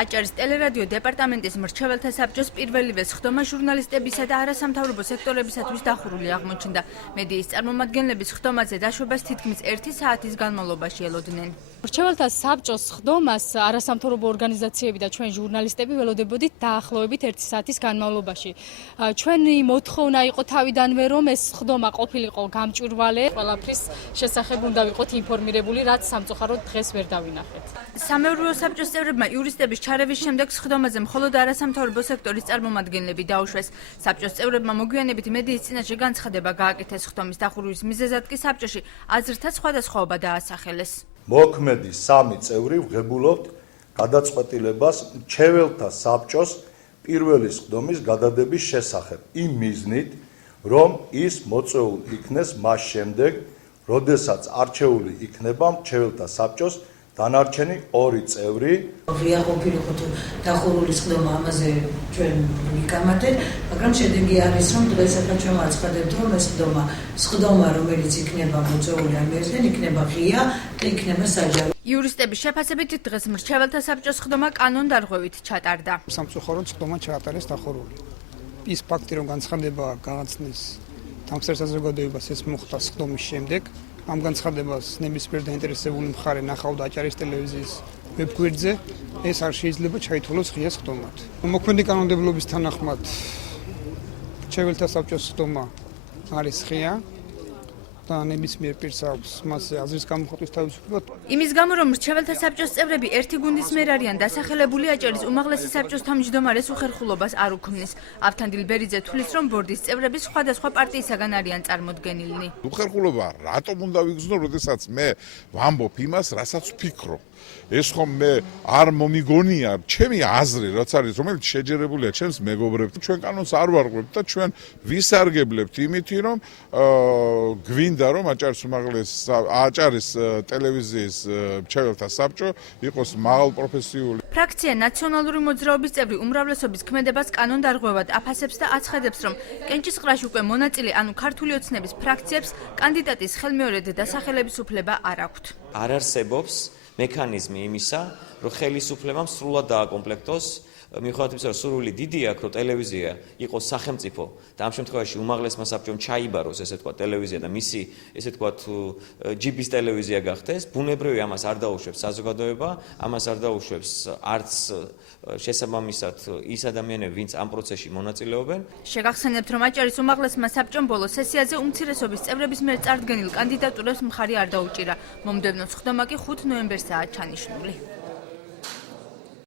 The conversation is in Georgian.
აჭარის ტელერადიო დეპარტამენტის მრჩეველთა საბჭოს პირველივე სხდომა ჟურნალისტებისა და არასამთავრობო სექტორებისათვის დახურული აღმოჩნდა. მედიის წარმომადგენლების სხდომაზე დაშვებას თითქმის 1 საათის განმავლობაში ელოდნენ. მრჩეველთა საბჭოს სხდომას არასამთავრობო ორგანიზაციები და ჩვენ ჟურნალისტები ველოდებოდით დაახლოებით 1 საათის განმავლობაში. ჩვენი მოთხოვნა იყო თავიდანვე, რომ ეს სხდომა ყოფილიყო გამჭვირვალე, ყველაფრის შესახებ უნდა ვიყოთ ინფორმირებული, რაც სამწუხაროდ დღეს ვერ დავინახეთ. სამეურვეო საბჭოს წევრებმა იურისტების ჩარევის შემდეგ სხდომაზე მხოლოდ არასამთავრობო სექტორის წარმომადგენლები დაუშვეს. საბჭოს წევრებმა მოგვიანებით მედიის წინაშე განცხადება გააკეთეს. სხდომის დახურვის მიზეზად კი საბჭოში აზრთა სხვადასხვაობა დაასახელეს. მოქმედი 3 წევრი ვღებულობთ გადაწყვეტილებას მრჩეველთა საბჭოს პირველი სხდომის გადადების შესახებ იმ მიზნით, რომ ის მოწვეულ იქნეს მას შემდეგ, როდესაც არჩეული იქნება მრჩეველთა საბჭოს დანარჩენი 2 წევრი. ღია ყოფილიყო თუ დახურული სხდომა, ამაზე ჩვენ ვიკამათეთ, მაგრამ შედეგი არის, რომ დღესაც ჩვენ ვაცხადებთ, რომ ეს სხდომა, რომელიც იქნება მოწვეული ამერიდან, იქნება ღია და იქნება საჯარო. იურისტების შეფასებით დღეს მრჩეველთა საბჭოს სხდომა კანონდარღვევით ჩატარდა. სამწუხაროდ სხდომა ჩაატარეს დახურული. ის ფაქტი, რომ განცხადება გააცნეს თამსერ საზოგადოებას, ეს მოხდა სხდომის შემდეგ. ამ განცხადებას ნებისმიერ დაინტერესებული მხარე ნახავდა აჭარის ტელევიზიის ვებგვერდზე, ეს არ შეიძლება ჩაითვალოს ღია სხდომად. მოქმედი კანონმდებლობის თანახმად მრჩეველთა საბჭოს სხდომა არის ღია და ნებისმიერ პირს აქვს მასზე აზრის გამოხატვის თავისუფლება. იმის გამო, რომ მრჩეველთა საბჭოს წევრები ერთი გუნდის მიერ არიან დასახელებული, აჭარის უმაღლესი საბჭოს თავმჯდომარეს უხერხულობას არ უქმნის. ავთანდილ ბერიძე თვლის, რომ ბორდის წევრები სხვადასხვა პარტიისაგან არიან წარმოდგენილნი. უხერხულობა რატომ უნდა ვიგრძნო, როდესაც მე ვამბობ იმას, რასაც ვფიქრობ. ეს ხომ მე არ მომიგონია ჩემი აზრი, რაც არის, რომელიც შეჯერებულია ჩემს მეგობრებთან. ჩვენ კანონს არ ვარღვევთ და ჩვენ ვისარგებლებთ იმითი, რომ გვინდა რომ აჭარის ტელევიზიის მრჩეველთა საბჭო იყოს მაღალპროფესიული. ფრაქცია ნაციონალური მოძრაობის წევრი უმრავლესობის ქმედებას კანონდარღვევად აფასებს და აცხადებს, რომ კენჭისყრაში უკვე მონაწილე, ანუ ქართული ოცნების ფრაქციებს კანდიდატის ხელმეორედ დასახელების უფლება არ აქვთ. არ არსებობს მექანიზმი იმისა, რომ ხელისუფლებამ სრულად დააკომპლექტოს, მიუხედავად იმისა, რომ სურვილი დიდი აქვს, რომ ტელევიზია იყოს სახელმწიფო და ამ შემთხვევაში უმაღლესმა საბჭომ ჩაიბაროს, ესე თქვა, ტელევიზია და მისი, ესე თქვა, ჯიბის ტელევიზია გახდეს, ბუნებრივია ამას არ დაუშვებს საზოგადოება, ამას არ დაუშვებს არც შესაბამისად ის ადამიანები, ვინც ამ პროცესში მონაწილეობენ. შეგახსენებთ, რომ აჭარის უმაღლესმა საბჭომ ბოლო სესიაზე უმცირესობის წევრების მიერ წარდგენილ კანდიდატურებს მხარი არ დაუჭირა. მომდევნო სხდომა კი 5 ნოემბერსაა ჩანიშნული.